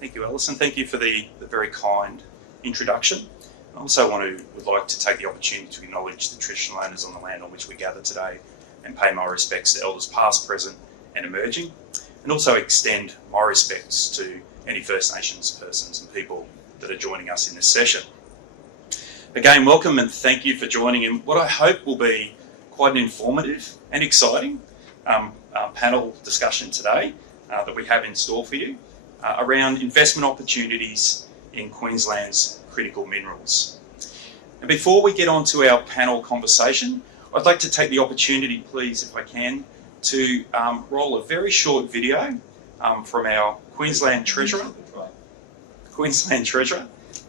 Thank you, Allison. Thank you for the very kind introduction. I also would like to take the opportunity to acknowledge the traditional owners on the land on which we gather today and pay my respects to elders past, present and emerging, and also extend my respects to any First Nations persons and people that are joining us in this session. Again, welcome and thank you for joining in what I hope will be quite an informative and exciting panel discussion today that we have in store for you around investment opportunities in Queensland's critical minerals. And before we get on to our panel conversation, I'd like to take the opportunity, please, if I can, to roll a very short video from our Queensland Treasurer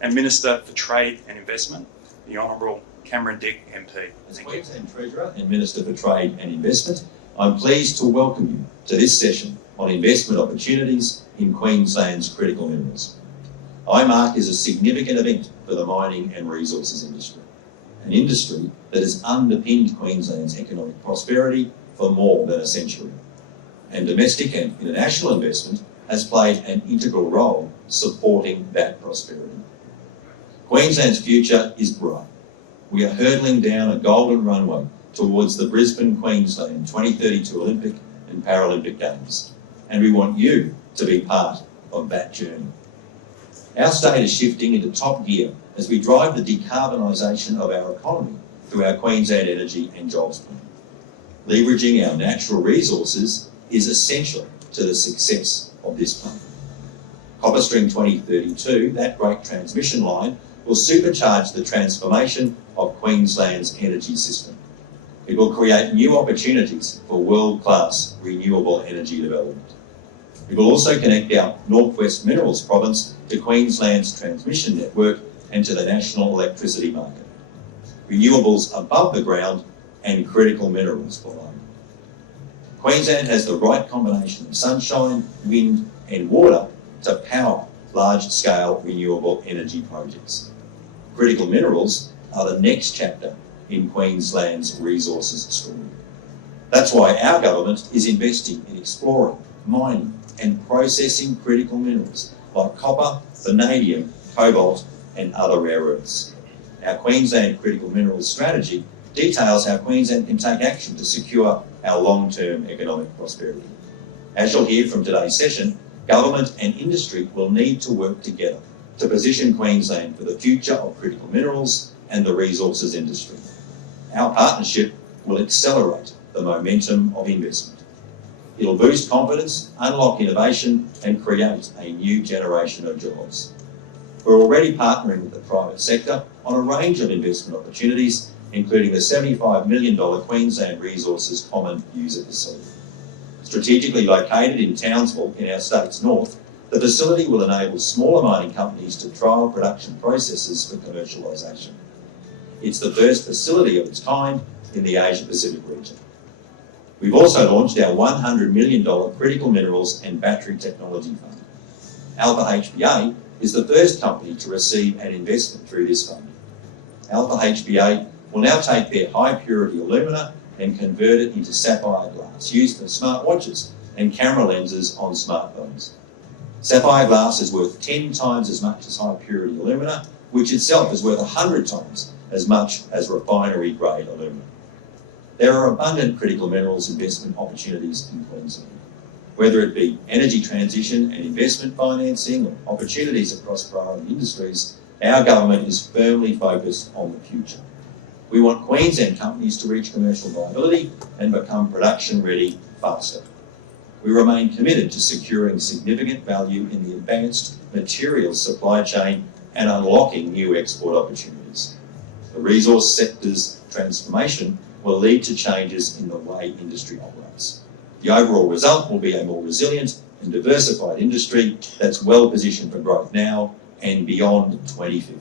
and Minister for Trade and Investment, the Honourable Cameron Dick MP. As Queensland Treasurer and Minister for Trade and Investment, I'm pleased to welcome you to this session on investment opportunities in Queensland's critical minerals. IMARC is a significant event for the mining and resources industry, an industry that has underpinned Queensland's economic prosperity for more than a century. And domestic and international investment has played an integral role supporting that prosperity. Queensland's future is bright. We are hurtling down a golden runway towards the Brisbane Queensland 2032 Olympic and Paralympic Games, and we want you to be part of that journey. Our state is shifting into top gear as we drive the decarbonisation of our economy through our Queensland Energy and Jobs Plan. Leveraging our natural resources is essential to the success of this plan. Copperstring 2032, that great transmission line, will supercharge the transformation of Queensland's energy system. It will create new opportunities for world-class renewable energy development. It will also connect our Northwest Minerals province to Queensland's transmission network and to the national electricity market. Renewables above the ground and critical minerals below. Queensland has the right combination of sunshine, wind and water to power large-scale renewable energy projects. Critical minerals are the next chapter in Queensland's resources story. That's why our government is investing in exploring, mining and processing critical minerals like copper, vanadium, cobalt and other rare earths. Our Queensland Critical Minerals Strategy details how Queensland can take action to secure our long-term economic prosperity. As you'll hear from today's session, government and industry will need to work together to position Queensland for the future of critical minerals and the resources industry. Our partnership will accelerate the momentum of investment. It'll boost confidence, unlock innovation and create a new generation of jobs. We're already partnering with the private sector on a range of investment opportunities, including the $75 million Queensland Resources Common User Facility. Strategically located in Townsville in our state's north, the facility will enable smaller mining companies to trial production processes for commercialisation. It's the first facility of its kind in the Asia-Pacific region. We've also launched our $100 million Critical Minerals and Battery Technology Fund. Alpha HPA is the first company to receive an investment through this fund. Alpha HPA will now take their high-purity alumina and convert it into sapphire glass used for smartwatches and camera lenses on smartphones. Sapphire glass is worth 10 times as much as high-purity alumina, which itself is worth 100 times as much as refinery-grade alumina. There are abundant critical minerals investment opportunities in Queensland. Whether it be energy transition and investment financing or opportunities across priority industries, our government is firmly focused on the future. We want Queensland companies to reach commercial viability and become production ready faster. We remain committed to securing significant value in the advanced materials supply chain and unlocking new export opportunities. The resource sector's transformation will lead to changes in the way industry operates. The overall result will be a more resilient and diversified industry that's well positioned for growth now and beyond 2050.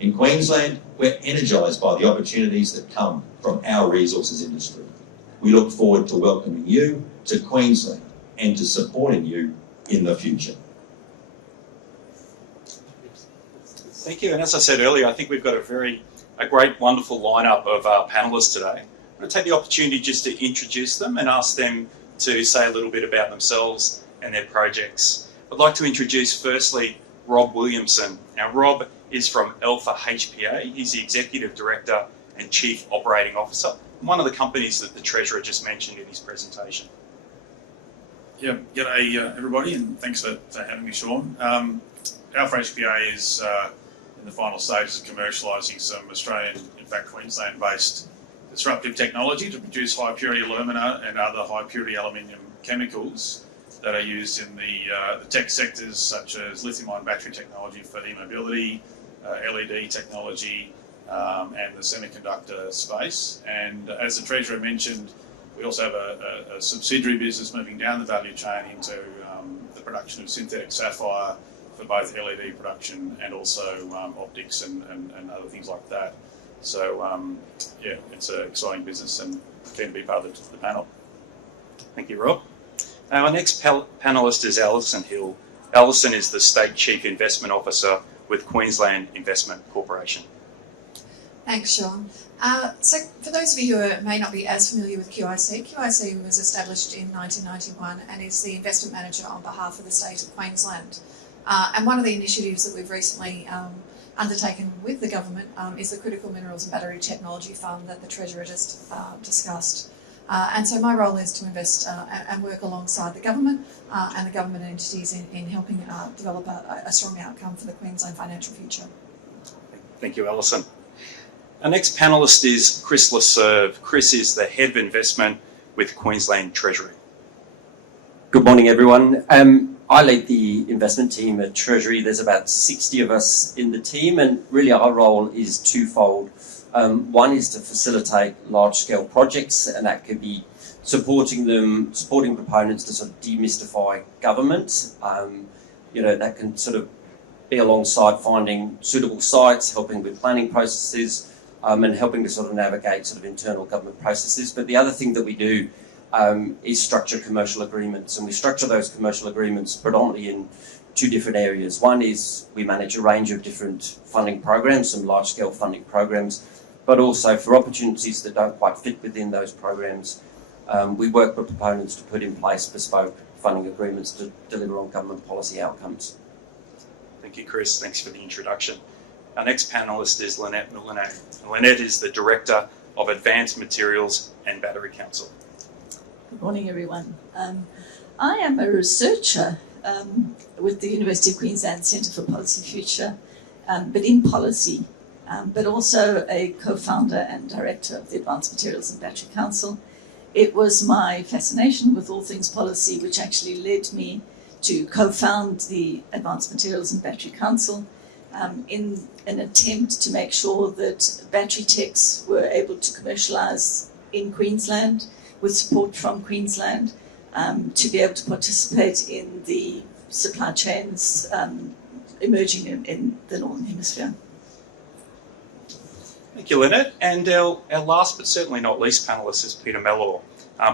In Queensland, we're energised by the opportunities that come from our resources industry. We look forward to welcoming you to Queensland and to supporting you in the future. Thank you. And as I said earlier, I think we've got a great, wonderful lineup of panellists today. I'm going to take the opportunity just to introduce them and ask them to say a little bit about themselves and their projects. I'd like to introduce firstly Rob Williamson. Now Rob is from Alpha HPA. He's the Executive Director and Chief Operating Officer, one of the companies that the Treasurer just mentioned in his presentation. Yeah, g'day everybody, and thanks for having me, Shaun. Alpha HPA is in the final stages of commercialising some Australian, in fact Queensland-based disruptive technology to produce high-purity alumina and other high-purity aluminium chemicals that are used in the tech sectors such as lithium-ion battery technology for e-mobility, LED technology, and the semiconductor space. And as the Treasurer mentioned, we also have a subsidiary business moving down the value chain into the production of synthetic sapphire for both LED production and also optics and other things like that. So yeah, it's an exciting business and keen to be part of the panel. Thank you, Rob. Our next panellist is Allison Hill. Allison is the State Chief Investment Officer with Queensland Investment Corporation. Thanks, Shaun. So for those of you who may not be as familiar with QIC was established in 1991 and is the investment manager on behalf of the state of Queensland. And one of the initiatives that we've recently undertaken with the government is the Critical Minerals and Battery Technology Fund that the Treasurer just discussed. And so my role is to invest and work alongside the government and the government entities in helping develop a strong outcome for the Queensland financial future. Thank you, Allison. Our next panellist is Chris Laserve. Chris is the Head of Investment with Queensland Treasury. Good morning, everyone. I lead the investment team at Treasury. There's about 60 of us in the team, and really our role is twofold. One is to facilitate large-scale projects, and that could be supporting proponents to sort of demystify government. That can sort of be alongside finding suitable sites, helping with planning processes, and helping to sort of navigate sort of internal government processes. But the other thing that we do is structure commercial agreements, and we structure those commercial agreements predominantly in two different areas. One is we manage a range of different funding programs, some large-scale funding programs, but also for opportunities that don't quite fit within those programs, we work with proponents to put in place bespoke funding agreements to deliver on government policy outcomes. Thank you, Chris. Thanks for the introduction. Our next panellist is Lynette Molyneaux. Lynette is the Director of Advanced Materials and Battery Council. Good morning, everyone. I am a researcher with the University of Queensland Centre for Policy Future, but in policy, but also a co-founder and director of the Advanced Materials and Battery Council. It was my fascination with all things policy which actually led me to co-found the Advanced Materials and Battery Council in an attempt to make sure that battery techs were able to commercialise in Queensland with support from Queensland to be able to participate in the supply chains emerging in the Northern Hemisphere. Thank you, Lynette. And our last but certainly not least panellist is Peter Mellor.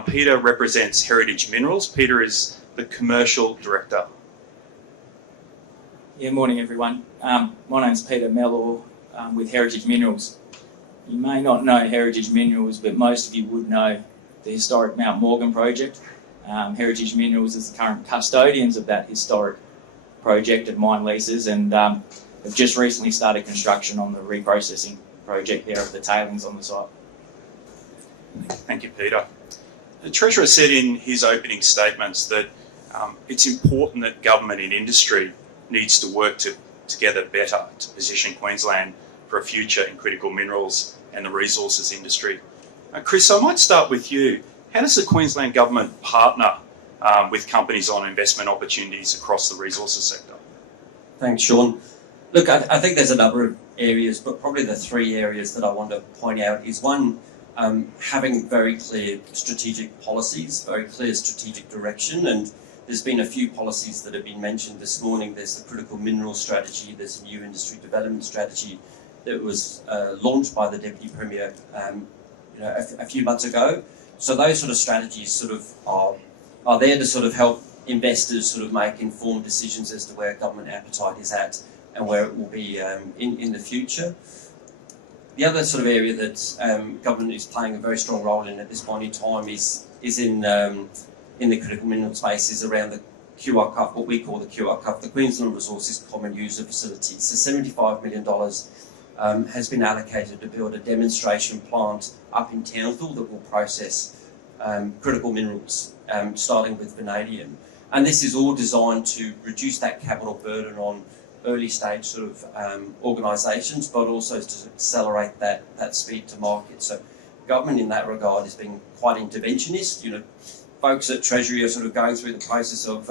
Peter represents Heritage Minerals. Peter is the Commercial Director. Yeah, morning everyone. My name's Peter Mellor with Heritage Minerals. You may not know Heritage Minerals, but most of you would know the historic Mount Morgan project. Heritage Minerals is the current custodians of that historic project and mine leases, and have just recently started construction on the reprocessing project there of the tailings on the site. Thank you, Peter. The Treasurer said in his opening statements that it's important that government and industry needs to work together better to position Queensland for a future in critical minerals and the resources industry. Chris, I might start with you. How does the Queensland Government partner with companies on investment opportunities across the resources sector? Thanks, Shaun. Look, I think there's a number of areas, but probably the three areas that I want to point out is one, having very clear strategic policies, very clear strategic direction, and there's been a few policies that have been mentioned this morning. There's the critical minerals strategy, there's a new industry development strategy that was launched by the Deputy Premier a few months ago. So those sort of strategies sort of are there to sort of help investors sort of make informed decisions as to where government appetite is at and where it will be in the future. The other sort of area that government is playing a very strong role in at this point in time is in the critical mineral space is around the QRCUF, what we call the QRCUF, the Queensland Resources Common User Facility. So $75 million has been allocated to build a demonstration plant up in Townsville that will process critical minerals, starting with vanadium. And this is all designed to reduce that capital burden on early stage sort of organisations, but also to accelerate that speed to market. So government in that regard has been quite interventionist. You know, folks at Treasury are sort of going through the process of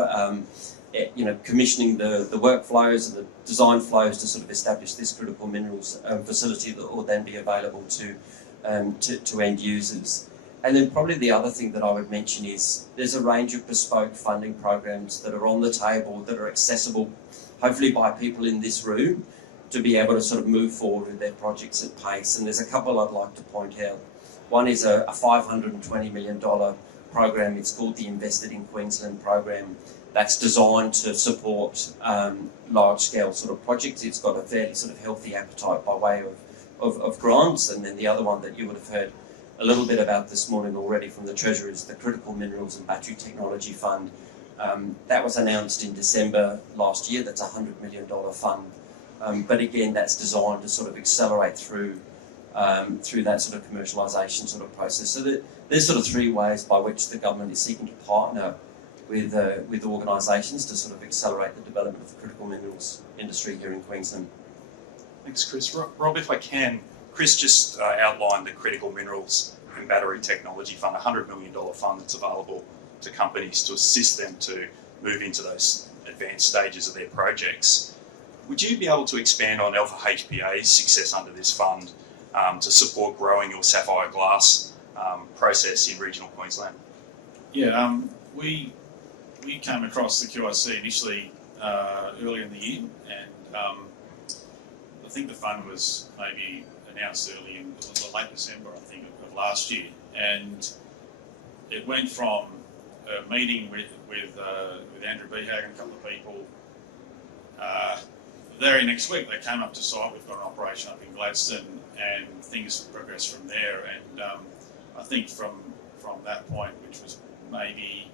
commissioning the workflows and the design flows to sort of establish this critical minerals facility that will then be available to end users. And then probably the other thing that I would mention is there's a range of bespoke funding programs that are on the table that are accessible, hopefully by people in this room, to be able to sort of move forward with their projects at pace. And there's a couple I'd like to point out. One is a $520 million program. It's called the Invested in Queensland program. That's designed to support large-scale sort of projects. It's got a fairly sort of healthy appetite by way of grants. And then the other one that you would have heard a little bit about this morning already from the Treasury is the Critical Minerals and Battery Technology Fund. That was announced in December last year. That's a $100 million fund. But again, that's designed to sort of accelerate through that sort of commercialisation sort of process. So there's sort of three ways by which the government is seeking to partner with organisations to sort of accelerate the development of the critical minerals industry here in Queensland. Thanks, Chris. Rob, if I can, Chris just outlined the Critical Minerals and Battery Technology Fund, a $100 million fund that's available to companies to assist them to move into those advanced stages of their projects. Would you be able to expand on Alpha HPA's success under this fund to support growing your sapphire glass process in regional Queensland? Yeah, we came across the QIC initially early in the year, and I think the fund was maybe announced early in late December, I think, of last year, and it went from a meeting with Andrew Behag and a couple of people. Very next week, they came up to site. We've got an operation up in Gladstone, and things progressed from there. And I think from that point, which was maybe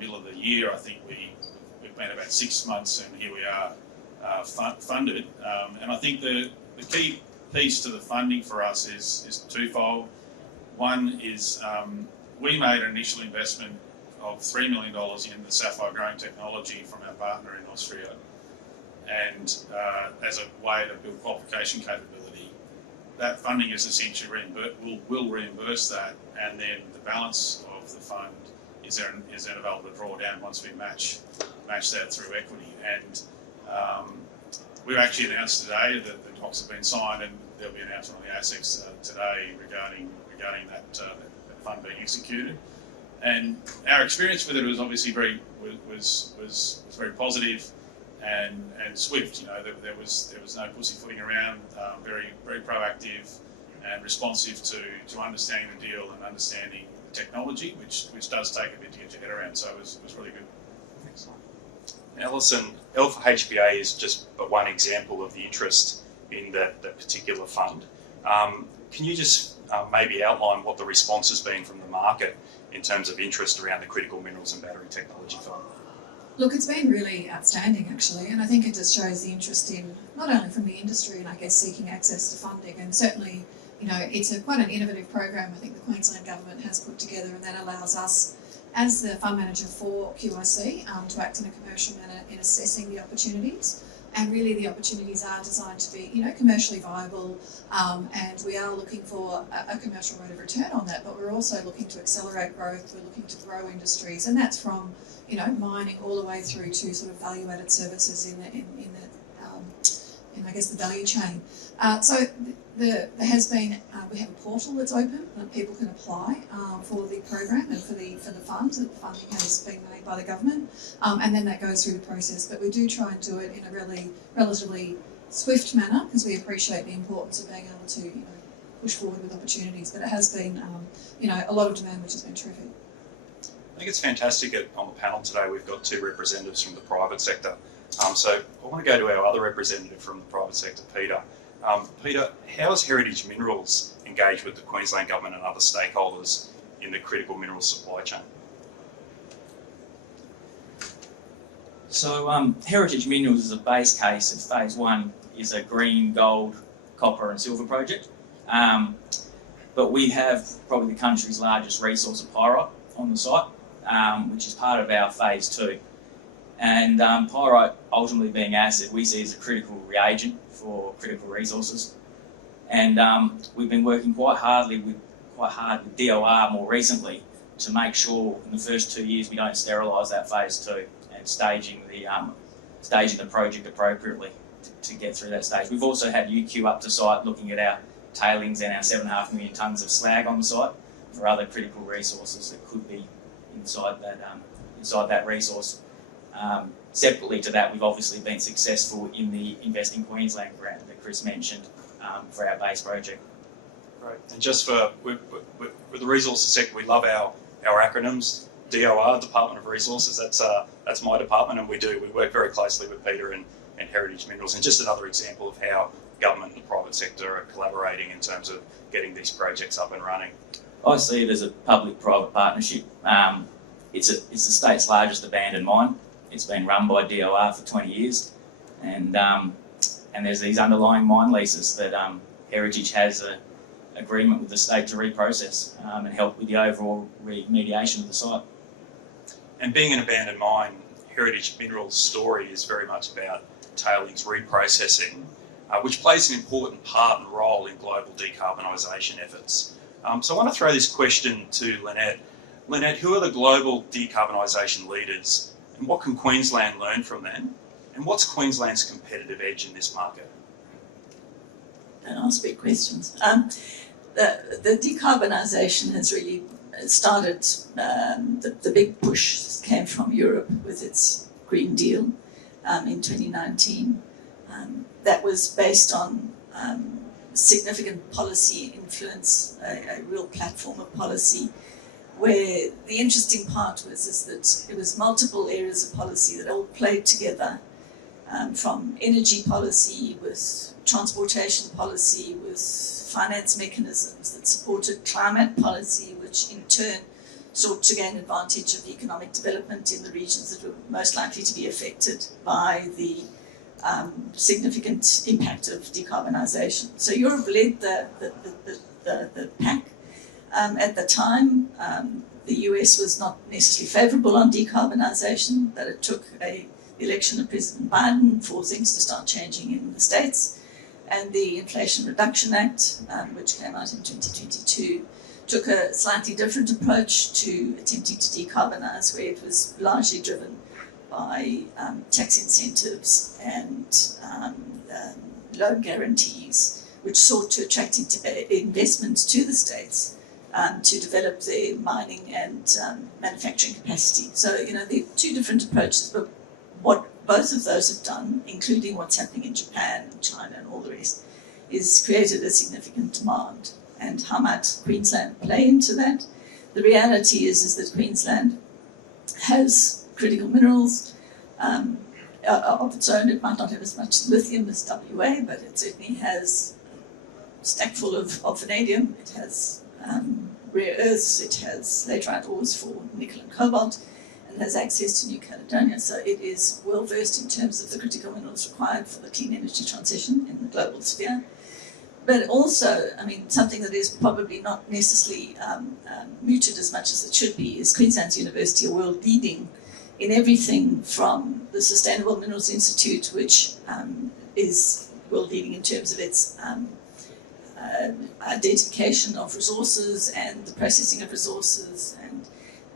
middle of the year, I think we've been about 6 months, and here we are funded. And I think the key piece to the funding for us is twofold. One is we made an initial investment of $3 million in the sapphire growing technology from our partner in Austria, and as a way to build qualification capability. That funding is essentially will reimburse that, and then the balance of the fund is then available to draw down once we match that through equity. And we've actually announced today that the docs have been signed, and there'll be an announcement on the ASX today regarding that fund being executed. And our experience with it was obviously very positive and swift. You know, there was no pussyfooting around. Very proactive and responsive to understanding the deal and understanding the technology, which does take a bit to get your head around. So it was really good. Excellent. Allison, Alpha HPA is just one example of the interest in that particular fund. Can you just maybe outline what the response has been from the market in terms of interest around the Critical Minerals and Battery Technology Fund? Look, it's been really outstanding actually, and I think it just shows the interest in not only from the industry and I guess seeking access to funding, and certainly, you know, it's quite an innovative program I think the Queensland Government has put together, and that allows us as the fund manager for QIC to act in a commercial manner in assessing the opportunities. And really the opportunities are designed to be, you know, commercially viable, and we are looking for a commercial rate of return on that, but we're also looking to accelerate growth, we're looking to grow industries, and that's from, you know, mining all the way through to sort of value-added services in I guess the value chain. So there has been, we have a portal that's open that people can apply for the program and for the funds. The funding has been made by the government, and then that goes through the process. But we do try and do it in a really relatively swift manner because we appreciate the importance of being able to, you know, push forward with opportunities. But it has been, you know, a lot of demand, which has been terrific. I think it's fantastic on the panel today. We've got two representatives from the private sector. So I want to go to our other representative from the private sector, Peter. Peter, how has Heritage Minerals engaged with the Queensland Government and other stakeholders in the critical minerals supply chain? So Heritage Minerals is a base case of phase one is a green, gold, copper and silver project. But we have probably the country's largest resource of pyrite on the site, which is part of our phase two. And pyrite, ultimately being acid, we see as a critical reagent for critical resources. And we've been working quite hard with DOR more recently to make sure in the first 2 years we don't sterilise that phase two and staging the project appropriately to get through that stage. We've also had UQ up to site looking at our tailings and our 7.5 million tonnes of slag on the site for other critical resources that could be inside that resource. Separately to that, we've obviously been successful in the Invest in Queensland grant that Chris mentioned for our base project. Great. And just for with the resources sector, we love our acronyms. DOR, Department of Resources. That's my department, and we work very closely with Peter and Heritage Minerals. And just another example of how government and the private sector are collaborating in terms of getting these projects up and running. I see it as a public-private partnership. It's the state's largest abandoned mine. It's been run by DOR for 20 years, and there's these underlying mine leases that Heritage has an agreement with the state to reprocess and help with the overall remediation of the site. And being an abandoned mine, Heritage Minerals' story is very much about tailings reprocessing, which plays an important part and role in global decarbonisation efforts. So I want to throw this question to Lynette. Lynette, who are the global decarbonisation leaders, and what can Queensland learn from them? And what's Queensland's competitive edge in this market? And I'll speak questions. The decarbonisation has really started, the big push came from Europe with its Green Deal in 2019. That was based on significant policy influence, a real platform of policy, where the interesting part is that it was multiple areas of policy that all played together, from energy policy with transportation policy with finance mechanisms that supported climate policy, which in turn sought to gain advantage of economic development in the regions that were most likely to be affected by the significant impact of decarbonisation. So Europe led the pack. At the time, the US was not necessarily favourable on decarbonisation, but it took the election of President Biden for things to start changing in the States. And the Inflation Reduction Act, which came out in 2022, took a slightly different approach to attempting to decarbonise, where it was largely driven by tax incentives and loan guarantees, which sought to attract investments to the states to develop their mining and manufacturing capacity. So, there are two different approaches, but what both of those have done, including what's happening in Japan and China and all the rest, is created a significant demand. And how might Queensland play into that? The reality is that Queensland has critical minerals of its own. It might not have as much lithium as WA, but it certainly has a stack full of vanadium. It has rare earths. It has laterite ores for nickel and cobalt, and has access to New Caledonia. So it is well versed in terms of the critical minerals required for the clean energy transition in the global sphere. But also, something that is probably not necessarily mooted as much as it should be is Queensland's University are world leading in everything from the Sustainable Minerals Institute, which is world leading in terms of its identification of resources and the processing of resources, and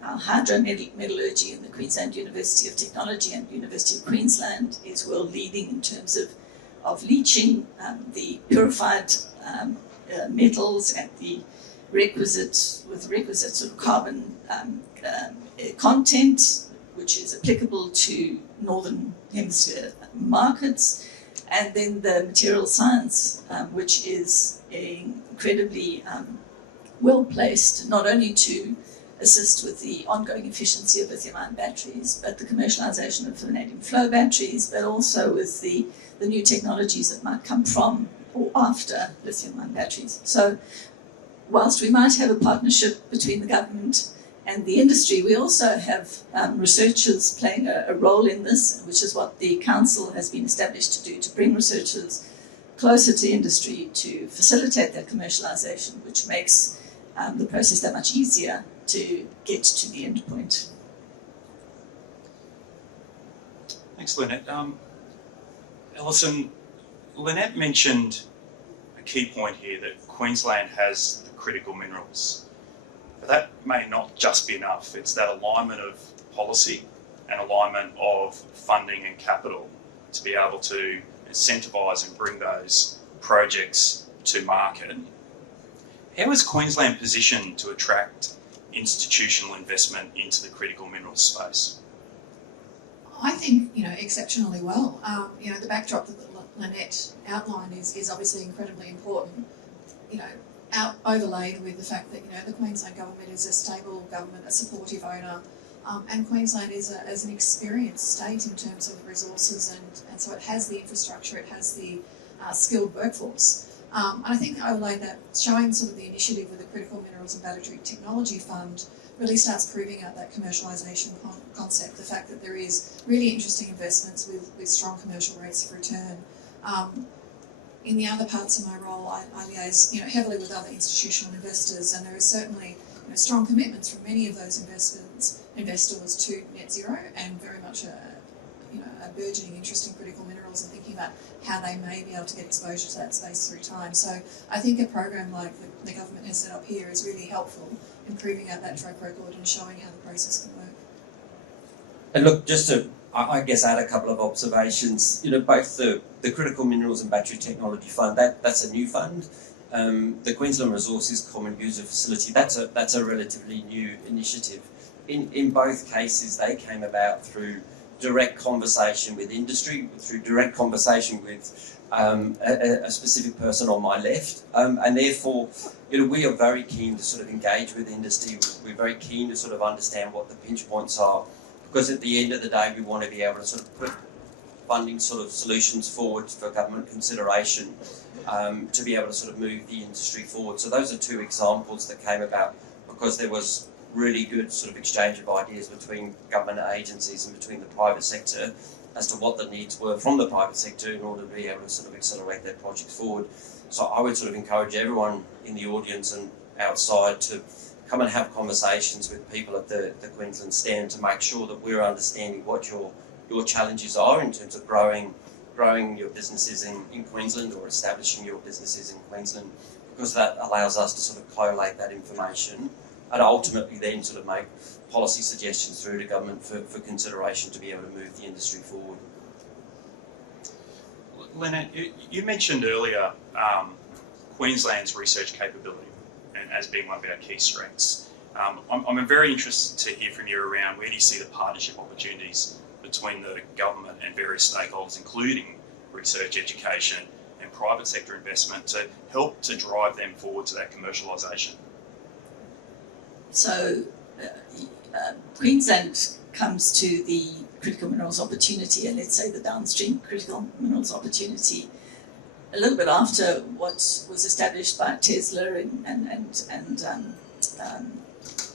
hydrometallurgy in the Queensland University of Technology and University of Queensland is world leading in terms of leaching the purified metals at the requisite sort of carbon content, which is applicable to Northern Hemisphere markets, and then the material science, which is incredibly well placed not only to assist with the ongoing efficiency of lithium-ion batteries, but the commercialisation of vanadium flow batteries, but also with the new technologies that might come from or after lithium-ion batteries. So whilst we might have a partnership between the government and the industry. We also have researchers playing a role in this, which is what the council has been established to do, to bring researchers closer to industry to facilitate that commercialisation, which makes the process that much easier to get to the end point. Thanks, Lynette. Allison, Lynette mentioned a key point here that Queensland has the critical minerals. But that may not just be enough. It's that alignment of policy and alignment of funding and capital to be able to incentivise and bring those projects to market. How is Queensland positioned to attract institutional investment into the critical minerals space? I think, exceptionally well. The backdrop that Lynette outlined is obviously incredibly important. Overlaid with the fact that the Queensland government is a stable government, a supportive owner, and Queensland is an experienced state in terms of resources, and so it has the infrastructure, it has the skilled workforce. And I think overlaid that, showing sort of the initiative with the Critical Minerals and Battery Technology Fund really starts proving out that commercialisation concept, the fact that there is really interesting investments with strong commercial rates of return. In the other parts of my role, I liaise heavily with other institutional investors, and there is certainly strong commitments from many of those investors to net zero, and very much a burgeoning interest in critical minerals and thinking about how they may be able to get exposure to that space through time. So I think a program like the government has set up here is really helpful in proving out that track record and showing how the process can work. And look, just to, I guess, add a couple of observations. Both the Critical Minerals and Battery Technology Fund, that's a new fund. The Queensland Resources Common User Facility, that's a relatively new initiative. In both cases, they came about through direct conversation with industry, through direct conversation with a specific person on my left, and therefore, we are very keen to sort of engage with industry. We're very keen to sort of understand what the pinch points are, because at the end of the day, we want to be able to sort of put funding sort of solutions forward for government consideration to be able to sort of move the industry forward. So those are two examples that came about because there was really good sort of exchange of ideas between government agencies and between the private sector as to what the needs were from the private sector in order to be able to sort of accelerate their projects forward. So I would sort of encourage everyone in the audience and outside to come and have conversations with people at the Queensland stand to make sure that we're understanding what your challenges are in terms of growing your businesses in Queensland or establishing your businesses in Queensland, because that allows us to sort of collate that information and ultimately then sort of make policy suggestions through to government for consideration to be able to move the industry forward. Lynette, you mentioned earlier Queensland's research capability and as being one of our key strengths. I'm very interested to hear from you around where do you see the partnership opportunities between the government and various stakeholders, including research, education and private sector investment, to help to drive them forward to that commercialisation? So Queensland comes to the critical minerals opportunity, and let's say the downstream critical minerals opportunity, a little bit after what was established by Tesla and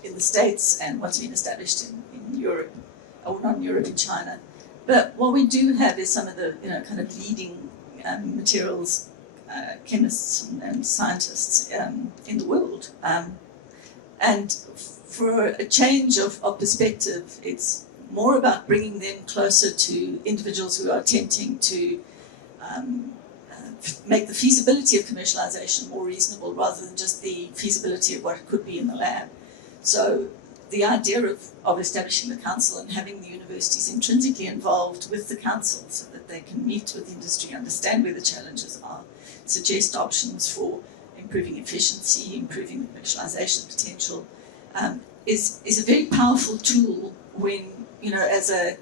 in the States and what's been established in Europe, or not in Europe, in China. But what we do have is some of the kind of leading materials chemists and scientists in the world. And for a change of perspective, it's more about bringing them closer to individuals who are attempting to make the feasibility of commercialisation more reasonable rather than just the feasibility of what it could be in the lab. So the idea of establishing the council and having the universities intrinsically involved with the council so that they can meet with industry, understand where the challenges are, suggest options for improving efficiency, improving the commercialisation potential, is a very powerful tool when, as a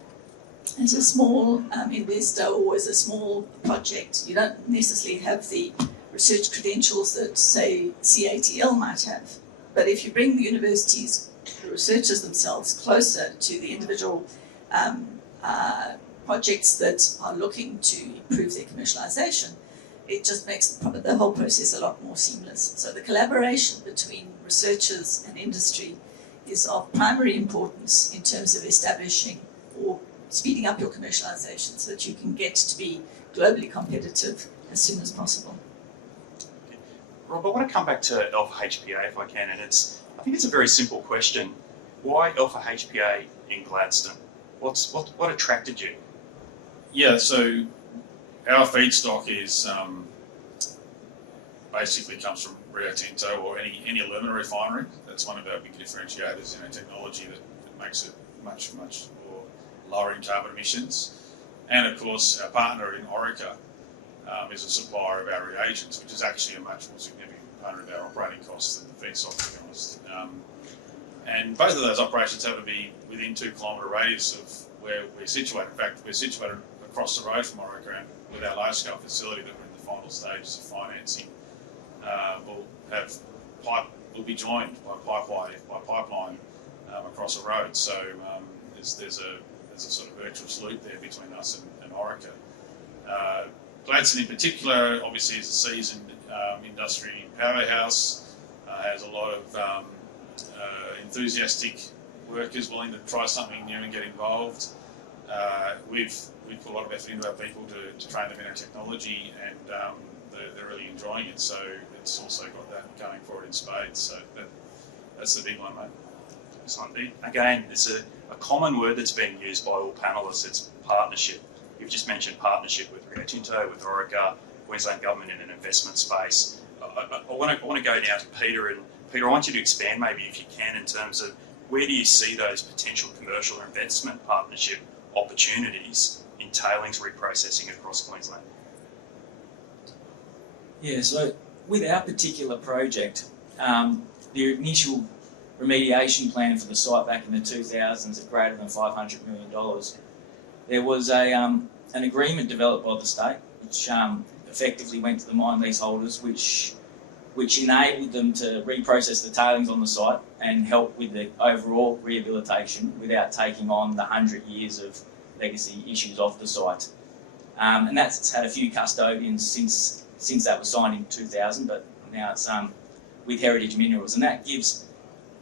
small investor or as a small project, you don't necessarily have the research credentials that, say, CATL might have. But if you bring the universities, the researchers themselves, closer to the individual projects that are looking to improve their commercialisation, it just makes the whole process a lot more seamless. So the collaboration between researchers and industry is of primary importance in terms of establishing or speeding up your commercialisation so that you can get to be globally competitive as soon as possible. Rob, I want to come back to Alpha HPA if I can, and I think it's a very simple question. Why Alpha HPA in Gladstone? What attracted you? Yeah, so our feedstock is basically comes from Rio Tinto or any aluminum refinery. That's one of our big differentiators in our technology that makes it much more lower in carbon emissions. And of course, our partner in Orica is a supplier of our reagents, which is actually a much more significant component of our operating costs than the feedstock, to be honest. And both of those operations have to be within 2 kilometre radius of where we're situated. In fact, we're situated across the road from Orica, and with our large-scale facility that we're in the final stages of financing, will be joined by pipeline across a road. So there's a sort of virtuous loop there between us and Orica. Gladstone in particular, obviously, is a seasoned industry powerhouse, has a lot of enthusiastic workers willing to try something new and get involved. We've put a lot of effort into our people to train them in our technology, and they're really enjoying it. So it's also got that going for it in spades. So that's the big one, mate. Excellent. Again, it's a common word that's being used by all panellists. It's partnership. You've just mentioned partnership with Rio Tinto, with Orica, Queensland Government in an investment space. I want to go now to Peter, and Peter, I want you to expand maybe if you can in terms of where do you see those potential commercial investment partnership opportunities in tailings reprocessing across Queensland? Yeah, so with our particular project, the initial remediation plan for the site back in the 2000s at greater than $500 million, there was an agreement developed by the state which effectively went to the mine leaseholders, which enabled them to reprocess the tailings on the site and help with the overall rehabilitation without taking on the 100 years of legacy issues of the site. And that's had a few custodians since that was signed in 2000, but now it's with Heritage Minerals, and that gives,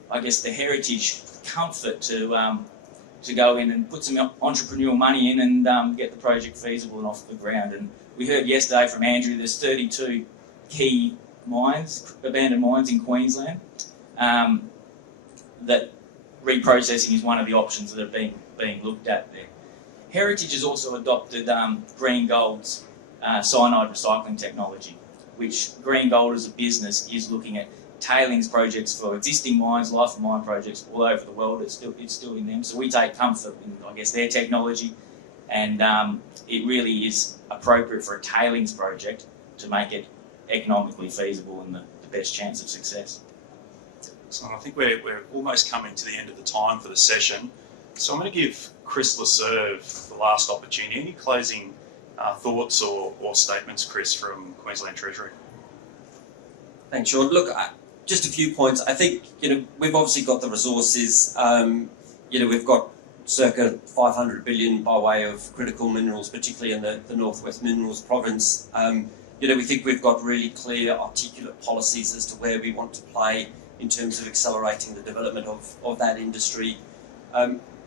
I guess, the heritage comfort to go in and put some entrepreneurial money in and get the project feasible and off the ground. And we heard yesterday from Andrew there's 32 key mines, abandoned mines in Queensland, that reprocessing is one of the options that are being looked at there. Heritage has also adopted Green Gold's cyanide recycling technology, which Green Gold as a business is looking at tailings projects for existing mines, life of mine projects all over the world. It's still in them. So we take comfort in, I guess, their technology, and it really is appropriate for a tailings project to make it economically feasible and the best chance of success. So I think we're almost coming to the end of the time for the session. So I'm going to give Chris Laserve the last opportunity. Any closing thoughts or statements, Chris, from Queensland Treasury? Thanks, Shaun. Look, just a few points. I think, we've obviously got the resources. We've got circa 500 billion by way of critical minerals, particularly in the Northwest Minerals Province. We think we've got really clear, articulate policies as to where we want to play in terms of accelerating the development of that industry.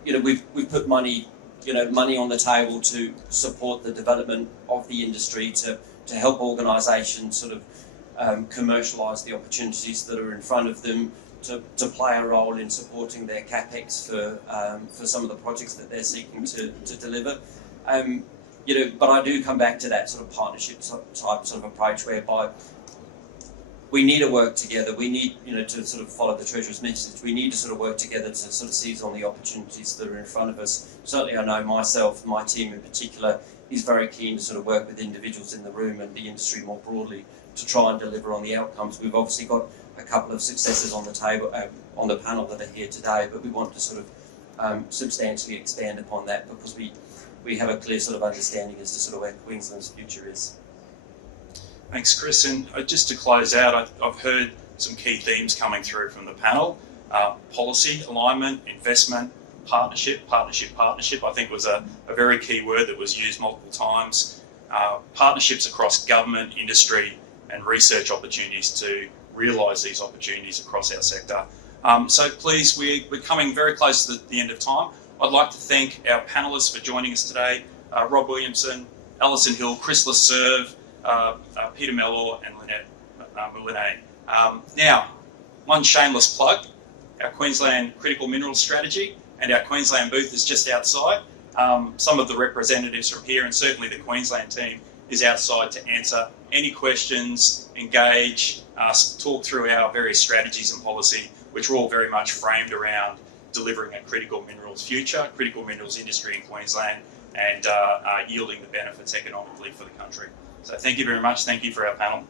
We've put money on the table to support the development of the industry, to help organisations sort of commercialise the opportunities that are in front of them, to play a role in supporting their capex for some of the projects that they're seeking to deliver. But I do come back to that sort of partnership type sort of approach whereby we need to work together. We need, to sort of follow the Treasurer's message. We need to sort of work together to sort of seize on the opportunities that are in front of us. Certainly I know myself, my team in particular, is very keen to sort of work with individuals in the room and the industry more broadly to try and deliver on the outcomes. We've obviously got a couple of successes on the table, on the panel that are here today, but we want to sort of substantially expand upon that because we have a clear sort of understanding as to sort of where Queensland's future is. Thanks, Chris. And just to close out, I've heard some key themes coming through from the panel. Policy, alignment, investment, partnership, I think was a very key word that was used multiple times. Partnerships across government, industry and research opportunities to realise these opportunities across our sector. So please, we're coming very close to the end of time. I'd like to thank our panellists for joining us today, Rob Williamson, Allison Hill, Chris Lasserve, Peter Mellor and Lynette Molyneaux. Now, one shameless plug, our Queensland Critical Minerals Strategy and our Queensland booth is just outside. Some of the representatives from here and certainly the Queensland team is outside to answer any questions, engage, talk through our various strategies and policy, which are all very much framed around delivering a critical minerals future, critical minerals industry in Queensland, and yielding the benefits economically for the country. So thank you very much. Thank you for our panel.